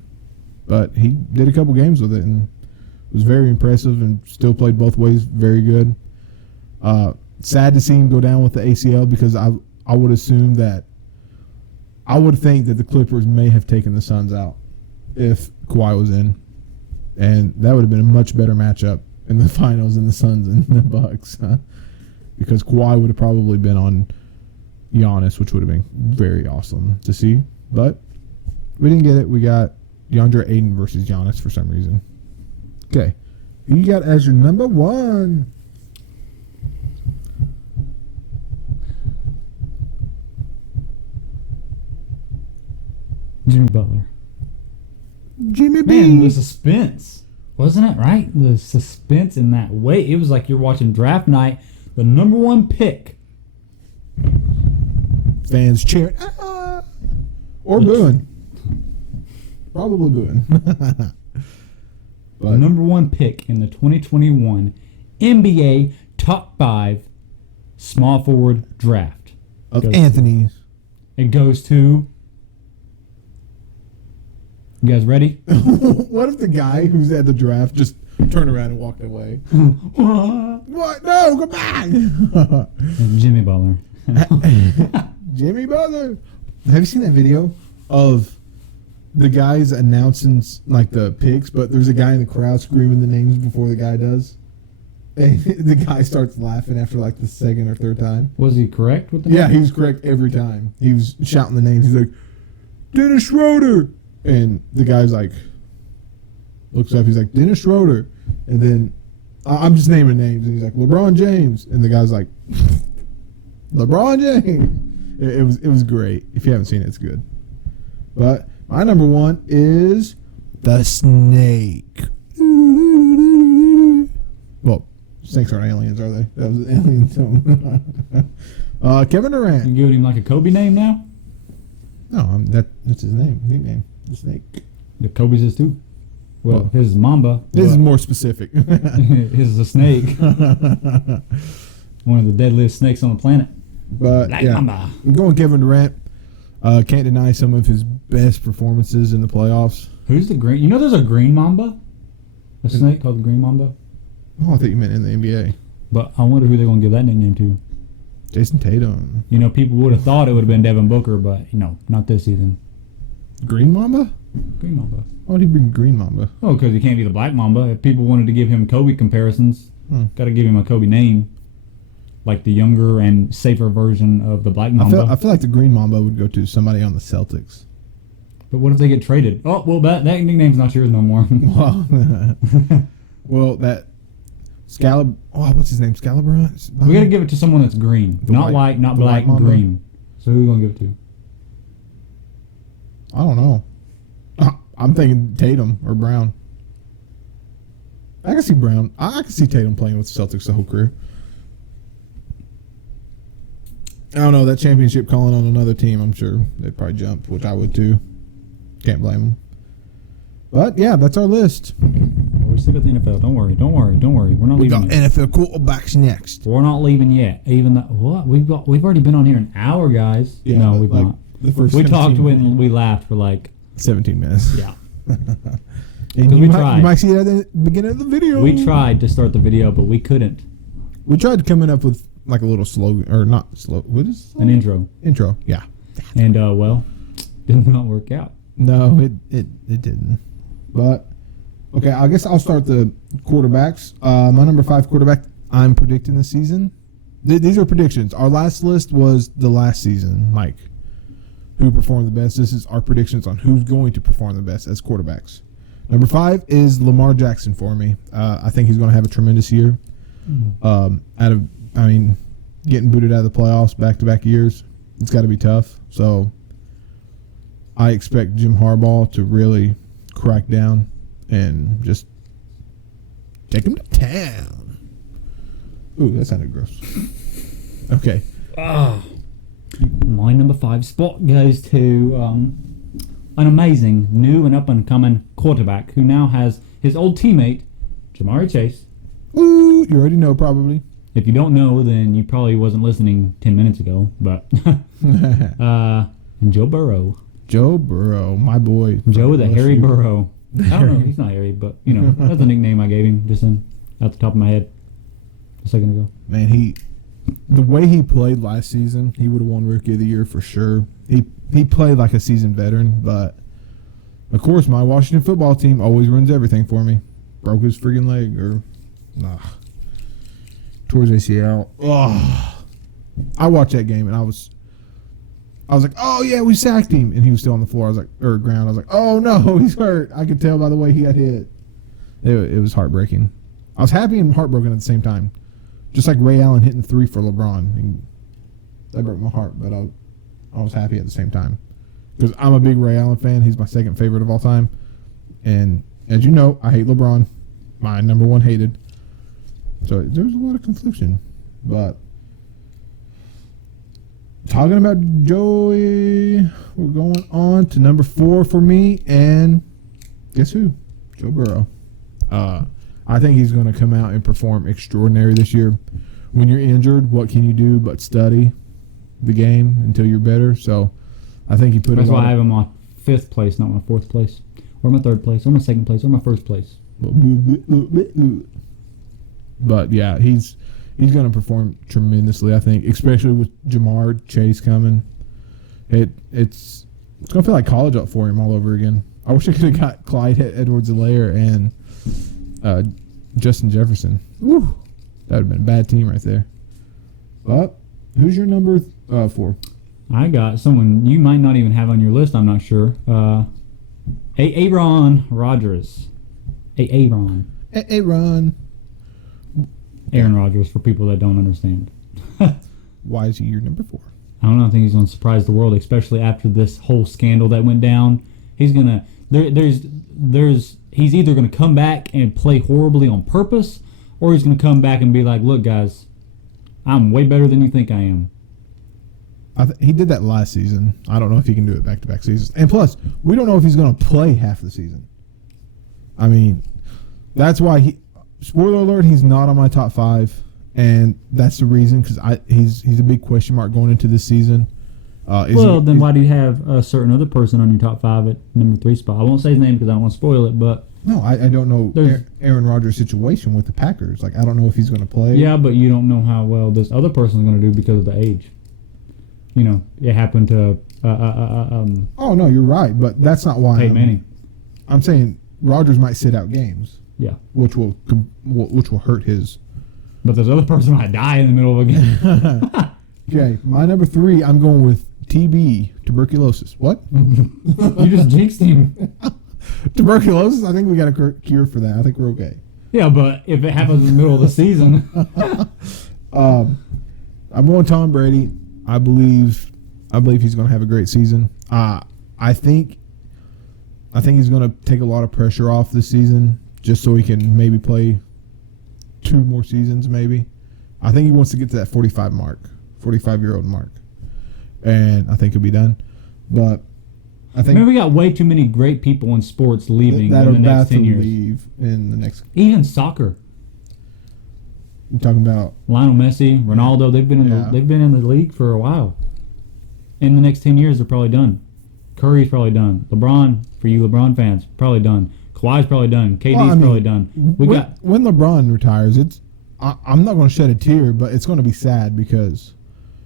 but he did a couple games with it and was very impressive and still played both ways very good. Sad to see him go down with the ACL because I would assume that I would think that the Clippers may have taken the Suns out if Kawhi was in, and that would have been a much better matchup in the finals than the Suns and the Bucks, because Kawhi would have probably been on Giannis, which would have been very awesome to see. But we didn't get it. We got DeAndre Ayton versus Giannis for some reason. Okay, who you got as your number one? Jimmy Butler. Jimmy B. Man, the suspense. Wasn't it, right? The suspense in that wait. It was like you're watching draft night. The number one pick. Fans cheering. Or booing. Probably booing. The number one pick in the 2021 NBA Top 5 Small Forward Draft. Of Anthony's. It goes to... You guys ready? What if the guy who's at the draft just turned around and walked away? What? No, come back! Jimmy Butler. Jimmy Butler. Have you seen that video of the guys announcing like the picks, but there's a guy in the crowd screaming the names before the guy does? And the guy starts laughing after like the second or third time. Was he correct with that? Yeah, he was correct every time. He was shouting the names. He's like, Dennis Schroeder! And the guy's like, looks up, he's like, Dennis Schroeder. And then, I'm just naming names. And he's like, LeBron James. And the guy's like, LeBron James. It was great. If you haven't seen it, it's good. But my number one is the snake. Well, snakes aren't aliens, are they? That was an alien tone. Kevin Durant. You giving him like a Kobe name now? No, that's his name, nickname. The snake. The Kobe's his too. Well, his is Mamba. This is more specific. His is a snake. One of the deadliest snakes on the planet. But Black yeah, Mamba. I'm going Kevin Durant. Can't deny some of his best performances in the playoffs. Who's the green? You know there's a green Mamba? A snake called the green Mamba? Oh, I thought you meant in the NBA. But I wonder who they're going to give that nickname to. Jason Tatum. You know, people would have thought it would have been Devin Booker, but, not this season. Green Mamba? Green Mamba. Why would he bring Green Mamba? Oh, because he can't be the Black Mamba. If people wanted to give him Kobe comparisons, got to give him a Kobe name. Like the younger and safer version of the Black Mamba. I feel like the Green Mamba would go to somebody on the Celtics. But what if they get traded? Oh, well, that nickname's not yours no more. Well, that what's his name? Scalabra? We got to give it to someone that's green. Not white, not black, green. So who are we going to give it to? I don't know. I'm thinking Tatum or Brown. I can see Brown. I can see Tatum playing with the Celtics the whole career. I don't know. That championship calling on another team, I'm sure they'd probably jump, which I would too. Can't blame them. But yeah, that's our list. We're still at the NFL. Don't worry. We're not leaving. We got NFL quarterbacks next. We're not leaving yet. Even though what we've already been on here an hour, guys. Yeah, no, we've not. We talked with and we laughed for like 17 minutes. Yeah. And you might see it at the beginning of the video. We tried to start the video, but we couldn't. We tried coming up with like a little slogan, or not slow. What is an intro? Intro, yeah. And did not work out. No, it didn't. But okay, I guess I'll start the quarterbacks. My number 5 quarterback, I'm predicting this season. These are predictions. Our last list was the last season, like who performed the best. This is our predictions on who's going to perform the best as quarterbacks. Number 5 is Lamar Jackson for me. I think he's going to have a tremendous year. Getting booted out of the playoffs back-to-back years, it's got to be tough. So I expect Jim Harbaugh to really crack down and just take him to town. Ooh, that sounded gross. Okay. My number 5 spot goes to an amazing new and up-and-coming quarterback who now has his old teammate, Jamari Chase. Ooh, you already know probably. If you don't know, then you probably wasn't listening 10 minutes ago. But and Joe Burrow. Joe Burrow, my boy. Joe the Harry Burrow. I don't know. He's not Harry, but that's a nickname I gave him just out the top of my head a second ago. Man, the way he played last season, he would have won Rookie of the Year for sure. He played like a seasoned veteran, but of course, my Washington football team always ruins everything for me. Broke his freaking leg, or tore his ACL. I watched that game and I was like, oh yeah, we sacked him, and he was still on the floor. I was like, or ground. I was like, oh no, he's hurt. I could tell by the way he got hit. It was heartbreaking. I was happy and heartbroken at the same time. Just like Ray Allen hitting 3 for LeBron. And that broke my heart, but I was happy at the same time. Because I'm a big Ray Allen fan. He's my second favorite of all time. And as you know, I hate LeBron. My number one hated. So there's a lot of confliction. But talking about Joey, we're going on to number 4 for me. And guess who? Joe Burrow. I think he's going to come out and perform extraordinary this year. When you're injured, what can you do but study the game until you're better? So I think he put. That's why I have him on 5th place, not my 4th place, or my 3rd place, or my 2nd place, or my 1st place. But yeah, he's going to perform tremendously. I think, especially with Jamar Chase coming, it's going to feel like college up for him all over again. I wish I could have got Clyde Edwards-Helaire and Justin Jefferson. Woo, that would have been a bad team right there. But who's your number 4? I got someone you might not even have on your list. I'm not sure. Aaron Rodgers. Aaron. Aaron Rodgers, for people that don't understand. Why is he your number 4? I don't know. I think he's going to surprise the world, especially after this whole scandal that went down. He's gonna. He's either going to come back and play horribly on purpose, or he's going to come back and be like, "Look, guys, I'm way better than you think I am." He did that last season. I don't know if he can do it back-to-back seasons. And plus, we don't know if he's going to play half the season. I mean, that's why spoiler alert, he's not on my top 5, and that's the reason, because he's a big question mark going into this season. Then why do you have a certain other person on your top 5 at number 3 spot? I won't say his name because I don't want to spoil it, but... No, I don't know Aaron Rodgers' situation with the Packers. Like, I don't know if he's going to play. Yeah, but you don't know how well this other person is going to do because of the age. It happened to... Oh, no, you're right, but that's not why Peyton Manning. I'm saying Rodgers might sit out games. Yeah. Which will hurt his... But this other person might die in the middle of a game. Okay, my number 3, I'm going with TB, tuberculosis. What? You just jinxed him. Tuberculosis? I think we got a cure for that. I think we're okay. Yeah, but if it happens in the middle of the season. I'm going Tom Brady. I believe he's going to have a great season. I think he's going to take a lot of pressure off this season just so he can maybe play 2 more seasons maybe. I think he wants to get to that 45-year-old mark. And I think he'll be done. But I think we got way too many great people in sports leaving in the next 10 years. Leave in the next. Even soccer. You're talking about Lionel Messi, Ronaldo. They've been in the league for a while. In the next 10 years, they're probably done. Curry's probably done. LeBron, for you LeBron fans, probably done. Kawhi's probably done. KD's probably done. When LeBron retires, I'm not going to shed a tear, but it's going to be sad because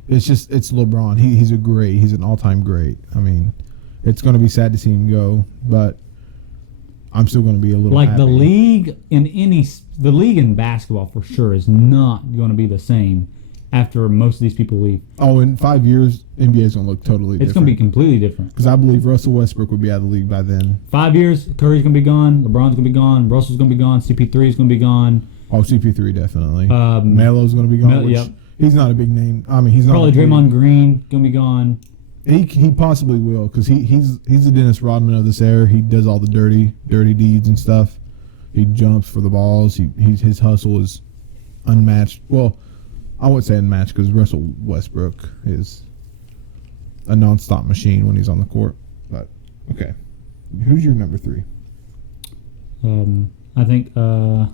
it's LeBron. He's a great. He's an all-time great. I mean, it's going to be sad to see him go, but I'm still going to be a little happy. The league in basketball for sure is not going to be the same after most of these people leave. Oh, in 5 years, NBA is going to look totally different. It's going to be completely different. Because I believe Russell Westbrook will be out of the league by then. 5 years, Curry's going to be gone. LeBron's going to be gone. Russell's going to be gone. CP3 is going to be gone. Oh, CP3 definitely. Melo's going to be gone. Yep. He's not a big name. I mean, he's not probably Draymond Green going to be gone. He possibly will because he's the Dennis Rodman of this era. He does all the dirty deeds and stuff. He jumps for the balls. His hustle is unmatched. Well, I wouldn't say unmatched because Russell Westbrook is a nonstop machine when he's on the court. But okay, who's your number 3? I think Pat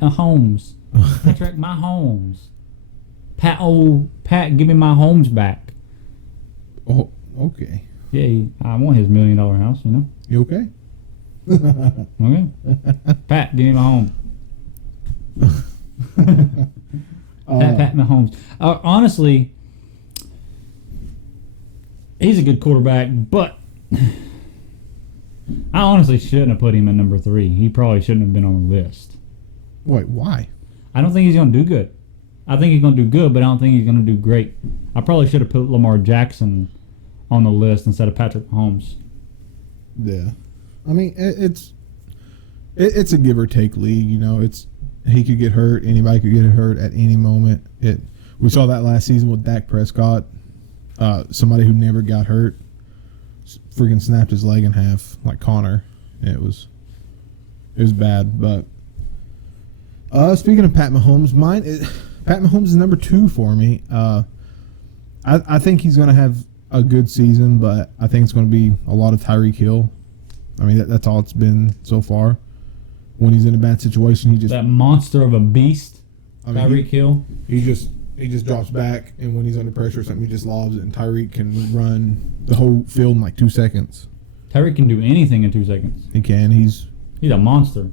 Mahomes. Patrick Mahomes. Pat, give me my homes back. Oh, okay. Yeah, I want his $1 million house, you know? You okay? Okay. Pat, give me my home. Pat Mahomes. Honestly, he's a good quarterback, but I honestly shouldn't have put him at number 3. He probably shouldn't have been on the list. Wait, why? I don't think he's going to do good. I think he's going to do good, but I don't think he's going to do great. I probably should have put Lamar Jackson on the list instead of Patrick Mahomes. Yeah. I mean, it's a give or take league, you know. He could get hurt. Anybody could get hurt at any moment. We saw that last season with Dak Prescott. Somebody who never got hurt freaking snapped his leg in half, like Connor. It was bad. But speaking of Pat Mahomes, Pat Mahomes is number 2 for me. I think he's going to have a good season, but I think it's going to be a lot of Tyreek Hill. I mean, that's all it's been so far. When he's in a bad situation, he just that monster of a beast, Tyreek Hill. He just drops back, and when he's under pressure or something, he just lobs it, and Tyreek can run the whole field in like 2 seconds. Tyreek can do anything in 2 seconds. He can. He's a monster.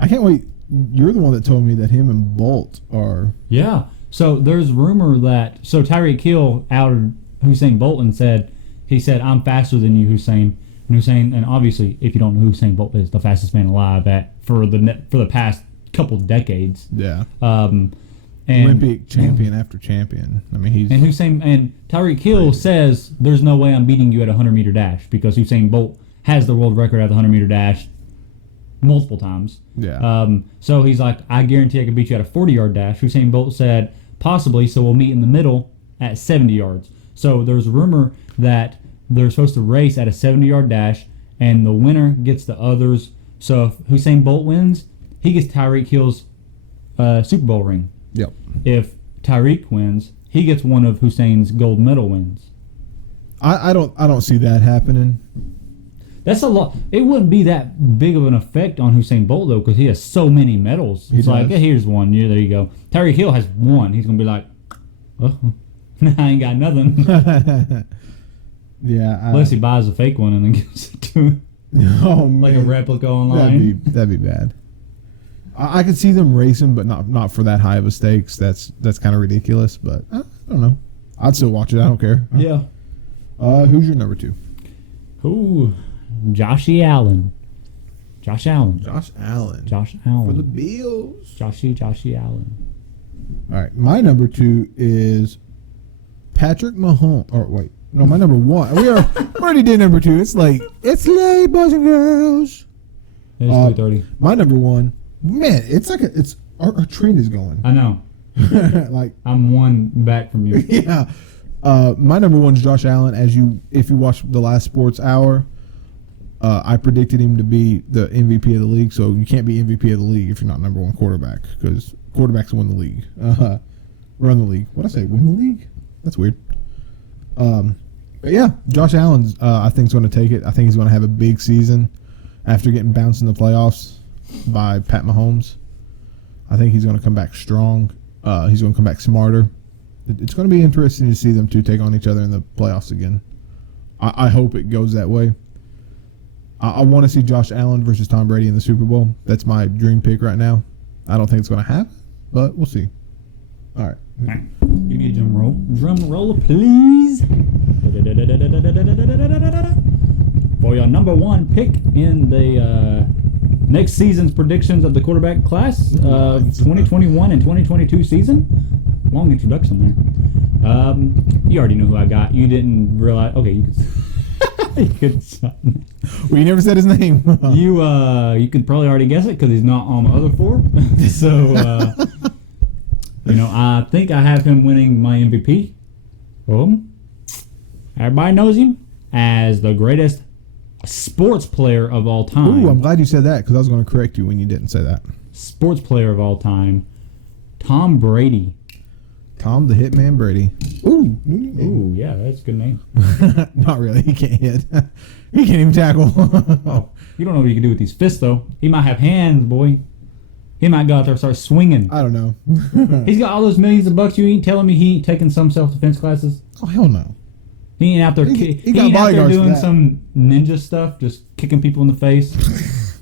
I can't wait. You're the one that told me that him and Bolt are. Yeah. So there's rumor that Tyreek Hill outed Usain Bolt and said, I'm faster than you, Usain. And Usain, and obviously, if you don't know who Usain Bolt is, the fastest man alive for the past couple decades. Yeah. And Olympic champion after champion. I mean, he's and Usain and Tyreek Hill says there's no way I'm beating you at a 100-meter dash because Usain Bolt has the world record at the 100-meter dash multiple times. Yeah. So he's like, I guarantee I can beat you at a 40-yard dash. Usain Bolt said possibly, so we'll meet in the middle at 70 yards. So there's a rumor that they're supposed to race at a 70-yard dash, and the winner gets the others. So if Usain Bolt wins, he gets Tyreek Hill's Super Bowl ring. Yep. If Tyreek wins, he gets one of Hussein's gold medal wins. I don't see that happening. That's a lot. It wouldn't be that big of an effect on Usain Bolt though, because he has so many medals. It's like, hey, here's one. Yeah, there you go. Tyreek Hill has one. He's gonna be like, oh, I ain't got nothing. Yeah. Unless he buys a fake one and then gives it to him. Oh, like a replica online. That'd be bad. I could see them racing, but not for that high of a stakes. That's kind of ridiculous. But I don't know. I'd still watch it. I don't care. Yeah. Who's your number 2? Ooh, Josh Allen. Josh Allen. For the Bills. Joshy Allen. All right. My number 2 is Patrick Mahomes. Or wait. No, my number 1. We already did number 2. It's late, boys and girls. It's 3:30. My number 1. Man, it's like our trend is going. I know. Like I'm one back from you. Yeah. My number 1 is Josh Allen. If you watched the last Sports Hour, I predicted him to be the MVP of the league. So you can't be MVP of the league if you're not number 1 quarterback, because quarterbacks win the league. Run the league. What did I say? Win the league? That's weird. But yeah, Josh Allen's I think is going to take it. I think he's going to have a big season after getting bounced in the playoffs by Pat Mahomes. I think he's going to come back strong. He's going to come back smarter. It's going to be interesting to see them two take on each other in the playoffs again. I hope it goes that way. I want to see Josh Allen versus Tom Brady in the Super Bowl. That's my dream pick right now. I don't think it's going to happen, but we'll see. All right. Give me a drum roll. Drum roll, please. For your number 1 pick in the next season's predictions of the quarterback class of 2021 and 2022 season. Long introduction there. You already know who I got. You didn't realize. Okay, you could. Well, you never said his name. You could probably already guess it because he's not on the other 4. So. I think I have him winning my MVP. Everybody knows him as the greatest sports player of all time. Ooh, I'm glad you said that because I was going to correct you when you didn't say that. Sports player of all time, Tom Brady. Tom the Hitman Brady. Ooh. Ooh, yeah, that's a good name. Not really. He can't hit. He can't even tackle. Oh, you don't know what he can do with these fists, though. He might have hands, boy. He might go out there and start swinging. I don't know. He's got all those millions of bucks. You ain't telling me he ain't taking some self-defense classes? Oh, hell no. He ain't out there. He He got ain't out there bodyguards for doing that. some ninja stuff, just kicking people in the face,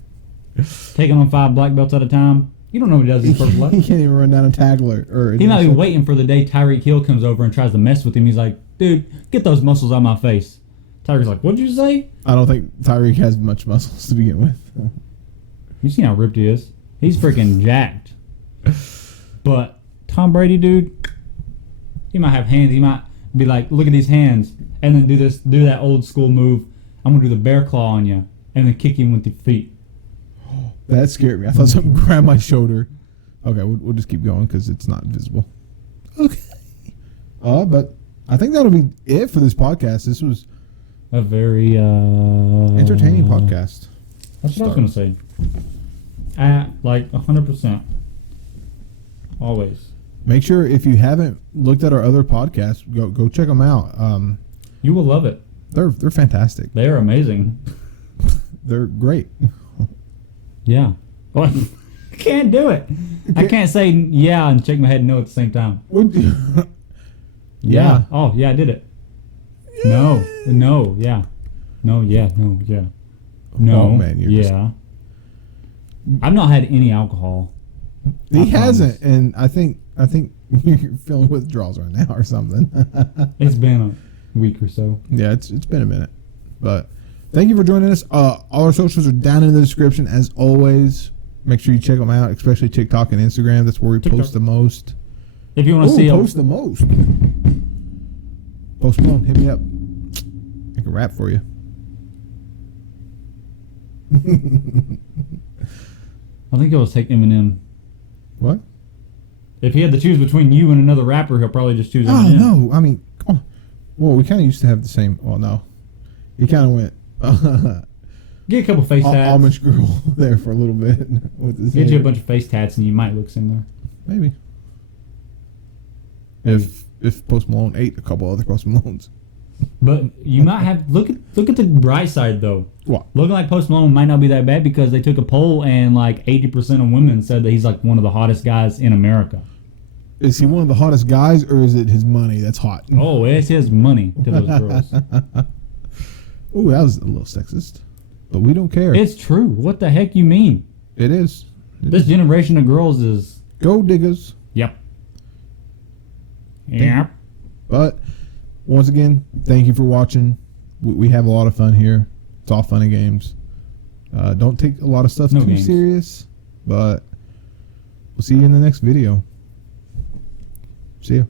taking on 5 black belts at a time. You don't know what he does in his first He life. can't even run down a tackler. He might be waiting for the day Tyreek Hill comes over and tries to mess with him. He's like, dude, get those muscles out of my face. Tyreek's like, what'd you say? I don't think Tyreek has much muscles to begin with. You seen how ripped he is? He's freaking jacked. But Tom Brady, dude, he might have hands. He might be like, look at these hands, and then do that old school move. I'm gonna do the bear claw on you, and then kick him with the feet. That scared me. I thought something grabbed my shoulder. Okay, we'll just keep going because it's not visible. Okay. But I think that'll be it for this podcast. This was A very entertaining podcast. That's what I was gonna say. Like 100%. Always. Make sure if you haven't looked at our other podcasts, go check them out. You will love it. They're fantastic. They are amazing. They're great. Yeah. What? I can't do it. I can't say yeah and shake my head no at the same time. Yeah. Oh, yeah, I did it. No. No. Yeah. No. Yeah. No. Yeah. No. Oh, man, you're yeah. I've not had any alcohol. He hasn't, and I think you're feeling withdrawals right now or something. It's been a week or so. Yeah, it's been a minute, but thank you for joining us. All our socials are down in the description as always. Make sure you check them out, especially TikTok and Instagram. That's where we TikTok. post the most. If you want to see post the most. Post Malone, hit me up. I can rap for you. I think he'll take Eminem. What? If he had to choose between you and another rapper, he'll probably just choose Oh Eminem. no! I mean, well, we kind of used to have the same. Well, no, he kind of went. Get a couple face tats. Amish girl there for a little bit. With his Get you a hair. bunch of face tats and you might look similar. Maybe. If Post Malone ate a couple other Post Malones. But you might have look at the bright side though. What? Looking like Post Malone might not be that bad because they took a poll and like 80% of women said that he's like one of the hottest guys in America. Is he one of the hottest guys, or is it his money that's hot? Oh, it's his money to those girls. Ooh, that was a little sexist, but we don't care. It's true. What the heck you mean? It is. This generation of girls is Go diggers. yep. Yep. But once again, thank you for watching. We have a lot of fun here. It's all fun and games. Don't take a lot of stuff No too games. serious, but we'll see you in the next video. See ya.